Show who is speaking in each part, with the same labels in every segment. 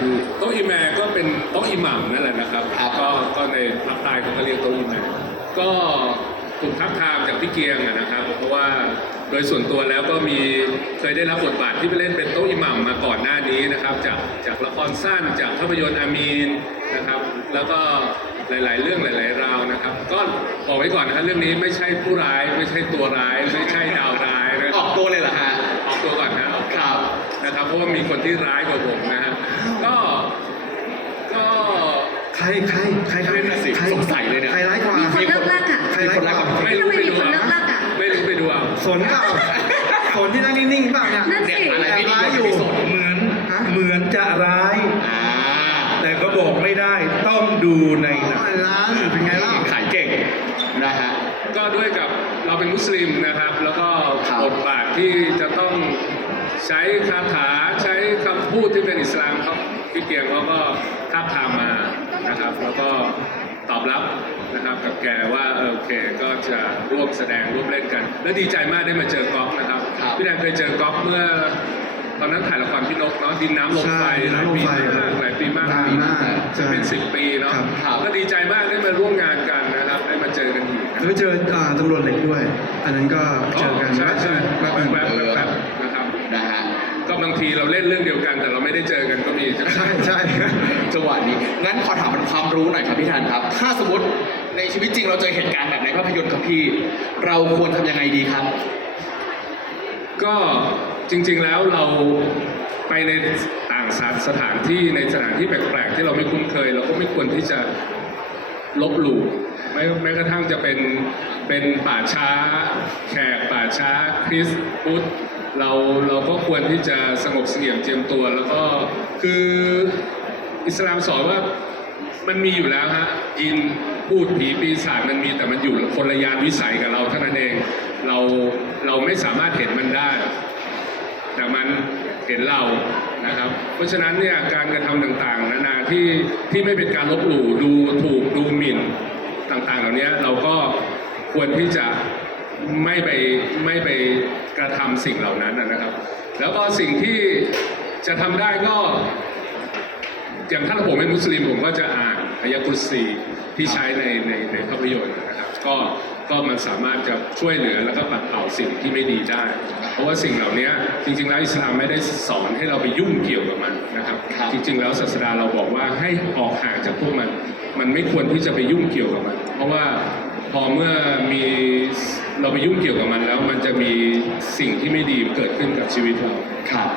Speaker 1: พี่โต๊ะอิแมก็เป็นโต๊ะอิหมัมนั่นแหละนะครับ
Speaker 2: ครับ
Speaker 1: ก็ก็ในภาคใต้เขาก็เรียกโต๊ะอิแมก็ถูกทับทามจากพี่เกียงอะนะครับ เพราะว่าโดยส่วนตัวแล้วก็มีเคยได้รับบทบาทที่ไปเล่นเป็นโต๊ะอิหมัมมาก่อนหน้านี้นะครับ จากจากละครสั้นจากภาพยนตร์อามีนนะครับ แล้วก็หลาย ๆ เรื่องหลาย ๆ ราวนะครับ ก็บอกไว้ก่อนนะครับเรื่องนี้ไม่ใช่ผู้ร้ายไม่ใช่ตัวร้าย ไม่ใช่ดาวร้ายนะ
Speaker 2: ออกตัวเลยเหรอฮะ
Speaker 1: ออกตัวก่อนนะออกตัว
Speaker 2: ครับ
Speaker 1: นะครับ เพราะว่ามีคนที่ร้ายกว่าผมนะฮะก็ก็
Speaker 3: ใครใครใครใคร
Speaker 2: นั่นน่ะสิ
Speaker 3: ใคร
Speaker 2: สงสัยเลยเนี่ย
Speaker 3: ใครร้ายกว่า
Speaker 4: มีคนเลิกลากอะ
Speaker 3: ใครร้ายกว่า
Speaker 1: ไม่รู้
Speaker 4: ทำไม
Speaker 1: ไป
Speaker 4: มี
Speaker 1: ดู
Speaker 4: คนเลิ
Speaker 1: เอา
Speaker 4: กลากอะ
Speaker 1: ไม่รู้ไปดูเอา
Speaker 3: สนเปล่าสนที่นั่งนิ่งๆเปล่าเนี่ย
Speaker 4: นั่น
Speaker 2: เนี่ย
Speaker 4: สิ
Speaker 2: อะไรไม่ดี
Speaker 3: ร้ายอยู่
Speaker 2: ไม่สน
Speaker 5: เหมือน
Speaker 3: ฮะ
Speaker 5: เหมือนจะร้าย
Speaker 2: อ่า
Speaker 5: แต่ก็บอกไม่ได้ต้องดูในหนัง
Speaker 3: ร้อยล้านเป็นไงเล่า
Speaker 2: ขายเก่งนะฮะ
Speaker 1: ก็ด้วยกับเราเป็นมุสลิมนะครับ แล้วก็
Speaker 2: ครับ
Speaker 1: บทบาทที่จะต้องใช้คาถาใช้คำพูดที่เป็นอิสลามเขาพี่เกียงเขาก็ท้าบทามมา นะครับ แล้วก็ตอบรับนะครับกับแกว่าเออโอเคก็จะร่วมแสดงร่วมเล่นกัน และดีใจมากได้มาเจอก๊อฟนะครับ
Speaker 2: ครับ
Speaker 1: พี่แดนเคยเจอก๊อฟเมื่อ ตอนนั้นถ่ายละครพี่นกเนาะดินน้ำลมไฟ
Speaker 3: ใช่
Speaker 1: หลายปี
Speaker 3: ดินน้ำลมไฟ
Speaker 1: มากหลายปีมาก
Speaker 3: นานมาก
Speaker 1: จะเป็นสิบปีเนาะ
Speaker 3: ครับ
Speaker 2: ครับ
Speaker 1: ก็ดีใจมากได้มาร่วมงานกันนะครับได้มาเจอกันอีกนะ
Speaker 3: แล้วเจออ่าตำรวจเหล็กด้วย อันนั้นก็เจอกัน
Speaker 1: ใช่ใช่
Speaker 3: แบ
Speaker 1: แบบบ
Speaker 3: ๆ
Speaker 1: แบบแบบ บางทีเราเล่นเรื่องเดียวกัน แต่เราไม่ได้เจอกันก็มีใช่ไหม
Speaker 3: ใช่ใช่
Speaker 2: จังหวะนี้ งั้นขอถามเป็นความรู้หน่อยครับพี่ธันครับ ถ้าสมมติในชีวิตจริงเราเจอเหตุการณ์แบบในภาพยนตร์ครับพี่ เราควรทำยังไงดีครับ
Speaker 1: ก็จริง ๆแล้วเราไปในต่างสถานสถานที่ในสถานที่แปลกๆที่เราไม่คุ้นเคย เราก็ไม่ควรที่จะลบหลู่แม้แม้กระทั่งจะเป็นเป็นป่าช้า แขกป่าช้า คริสต์พุทธ เราเราก็ควรที่จะสงบเสงี่ยมเจียมตัว แล้วก็คืออิสลามสอนว่ามันมีอยู่แล้วฮะยินพูดผีปีศาจมันมีแต่มันอยู่คนละยานวิสัยกับเราเท่านั้นเองเราเราไม่สามารถเห็นมันได้ แต่มันเห็นเรานะครับ เพราะฉะนั้นเนี่ยการกระทำต่างๆ นานาที่ที่ไม่เป็นการลบหลู่ดูถูกดูหมิ่นต่างๆ เหล่านี้เราก็ควรที่จะ ไม่ไปไม่ไปกระทำสิ่งเหล่านั้นนะครับ แล้วก็สิ่งที่จะทำได้ก็ อย่างถ้าผมเป็นมุสลิมผมก็จะอ่านอายะกุรซีที่ใช้ในในในภาพยนตร์นะครับ ก็ก็มันสามารถจะช่วยเหลือแล้วก็ปัดเป่าสิ่งที่ไม่ดีได้ เพราะว่าสิ่งเหล่านี้จริงๆแล้วอิสลามไม่ได้สอนให้เราไปยุ่งเกี่ยวกับมันนะครับ
Speaker 2: ครับ
Speaker 1: จริง ๆ แล้วศาสดาเราบอกว่าให้ออกห่างจากพวกมัน มันไม่ควรที่จะไปยุ่งเกี่ยวกับมัน เพราะว่า พอเมื่อมีเราไปยุ่งเกี่ยวกับมันแล้ว มันจะมีสิ่งที่ไม่ดีเกิดขึ้นกับชีวิตเรา
Speaker 2: ครับ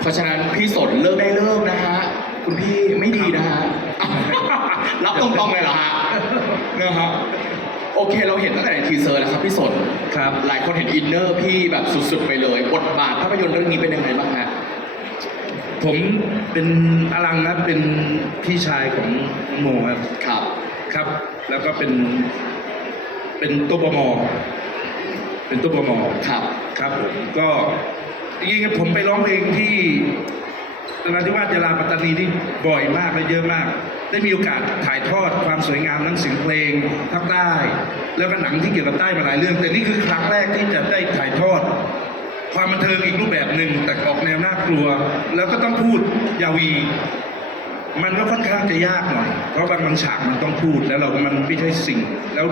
Speaker 2: เพราะฉะนั้นพี่สนเลิกได้เลิกนะฮะคุณพี่ไม่ดีนะฮะรับตรงๆเลยเหรอฮะนะฮะโอเคเราเห็นตั้งแต่ในทีเซอร์แล้วครับพี่สน
Speaker 5: ครับ
Speaker 2: หลายคนเห็นอินเนอร์พี่แบบสุดๆไปเลยบทบาทภาพยนตร์เรื่องนี้เป็นยังไงบ้างฮะ
Speaker 5: ผมเป็นอลังนะเป็นพี่ชายของโมครับ
Speaker 2: ครับ
Speaker 5: ครับ แล้วก็เป็น เป็นตัวบมเป็นตัวบม
Speaker 2: ครับ
Speaker 5: ครับผมก็จริงๆผมไปร้องเพลงที่นราธิวาสยาลาปัตตานีนี่บ่อยมากและเยอะมาก ได้มีโอกาสถ่ายทอดความสวยงามทั้งเสียงเพลงภาคใต้ แล้วก็หนังที่เกี่ยวกับใต้มาหลายเรื่อง แต่นี่คือครั้งแรกที่จะได้ถ่ายทอด ความบันเทิงอีกรูปแบบหนึ่งแต่ออกแนวน่ากลัว แล้วก็ต้องพูดยาวี มันก็ค่อนข้างจะยากหน่อยเพราะบางบางฉากมันต้องพูดแล้วเรา มันไม่ใช่สิ่งแล้ว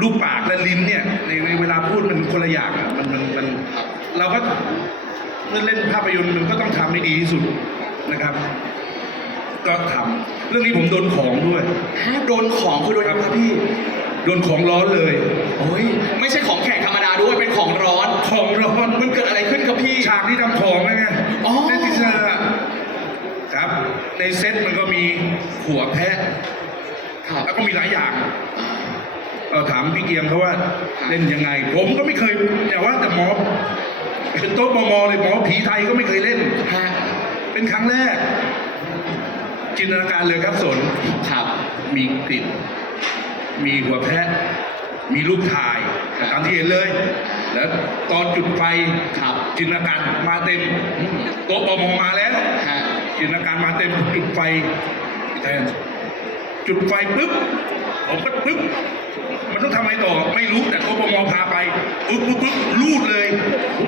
Speaker 5: รูปปากและลิ้นเนี่ยในในเวลาพูดมันคนละอย่างอะมันมันมันเราก็เมื่อเล่นภาพยนตร์มันก็ต้องทำให้ดีที่สุดนะครับ ก็ทำเรื่องนี้ผมโดนของด้วย
Speaker 2: ฮะโดนของคือโดนอะไรครับพี่
Speaker 5: โดนของร้อนเลย
Speaker 2: โอ้ยไม่ใช่ของแข็งธรรมดาด้วยเป็นของร้อน
Speaker 5: ของร้อน
Speaker 2: มันเกิดอะไรขึ้นครับพี่
Speaker 5: ฉากที่ทำของไงไง
Speaker 2: อ๋อ
Speaker 5: ในทีเซอร์อะครับ ในเซตมันก็มีหัวแพะ
Speaker 2: ครับ
Speaker 5: แล้วก็มีหลายอย่างเรา ถามพี่เกียมเขาว่าเล่นยังไง ผมก็ไม่เคยแต่ว่าแต่หมอเป็นโต๊ะมอมอเลยหมอผีไทยก็ไม่เคยเล่น
Speaker 2: ฮะ
Speaker 5: เป็นครั้งแรก จินตนาการเลยครับสน
Speaker 2: ครับ
Speaker 5: มีกลิ่นมีหัวแพะ มีรูปถ่าย
Speaker 2: ครับ
Speaker 5: ตามที่เห็นเลย แล้วตอนจุดไฟ
Speaker 2: ครับ
Speaker 5: จินตนาการมาเต็มโต๊ะปมมาแล้ว
Speaker 2: ฮะ
Speaker 5: จินตนาการมาเต็มจุดไฟแทนจุดไฟปุ๊บผมก็ปุ๊บ มันต้องทำอะไรต่อไม่รู้แต่โต๊ะปมพาไปปุ๊บปุ๊บปุ๊บรูดเลย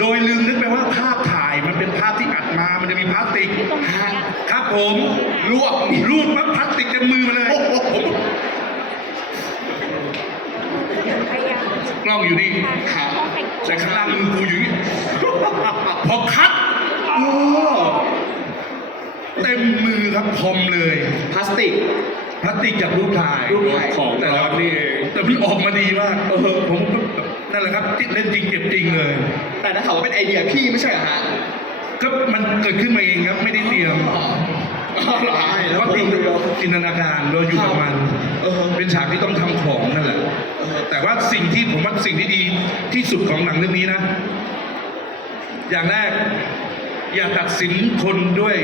Speaker 5: โดยลืมนึกไปว่าภาพถ่ายมันเป็นภาพที่อัดมามันจะมีพลาสติก
Speaker 2: ฮะ
Speaker 5: ครับผผม
Speaker 2: ลวก
Speaker 5: รูดปั๊บพลาสติกเต็มมือมาเลยผมกล้องอยู่นี่
Speaker 2: ครับ
Speaker 5: แต่ข้างล่างมือกูอยู่อย่างนี้พอคัด
Speaker 2: โอ้
Speaker 5: เต็มมือครับพรมเลย
Speaker 2: พลาสติก
Speaker 5: พลาสติกจากรูปถ่าย
Speaker 2: รูปถ่าย
Speaker 1: ของ
Speaker 5: แต่
Speaker 1: แต่
Speaker 5: ละ
Speaker 1: ละนี่เอง
Speaker 5: แต่มันออกมาดีมากเออผมก็นั่นแหละครับที่เล่นจริงเจ็บจริงเลย
Speaker 2: แต่นักข่าวว่าเป็นไอเดียพี่ไม่ใช่เหรอฮะ
Speaker 5: ก็มันเกิดขึ้นมาเองครับไม่ได้เตรียม
Speaker 2: อ๋อเหรอฮะ
Speaker 5: แล้วก็จินตนาการเราอยู่กับมัน
Speaker 2: เออ
Speaker 5: เป็นฉากที่ต้องทำของนั่นแหละ
Speaker 2: เออ
Speaker 5: แต่ว่าสิ่งที่ผมว่าสิ่งที่ดีที่สุดของหนังเรื่องนี้นะ อย่างแรก อย่าตัดสินคนด้วย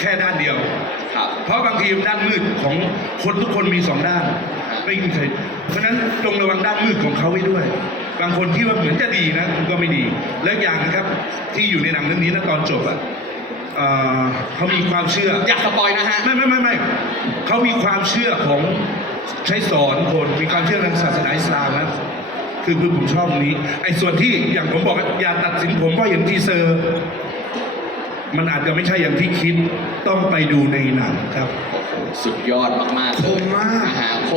Speaker 5: แค่ด้านเดียว
Speaker 2: ครับ
Speaker 5: เพราะบางทีด้านมืดของคนทุกคนมีสองด้านไม่มีใครเพราะฉะนั้นจงระวังด้านมืดของเขาไว้ด้วย บางคนที่ว่าเหมือนจะดีนะมันก็ไม่ดี และอีกอย่างนะครับ ที่อยู่ในหนังเรื่องนี้นะตอนจบอะเอ่อเขามีความเชื่อ
Speaker 2: อยากสปอยนะฮะ
Speaker 5: ไม่ไม่ไม่ไม่เขามีความเชื่อของใช้สอนคนมีความเชื่อทางศาสนาอิสลามนะคือคือผมชอบตรงนี้ ไอ้ส่วนที่อย่างผมบอกว่าอย่าตัดสินผมเพราะเห็นทีเซอร์ มันอาจจะไม่ใช่อย่างที่คิดต้องไปดูในหนังครับ
Speaker 2: สุดยอดมากๆเลย
Speaker 3: คมมาก
Speaker 2: นะฮะ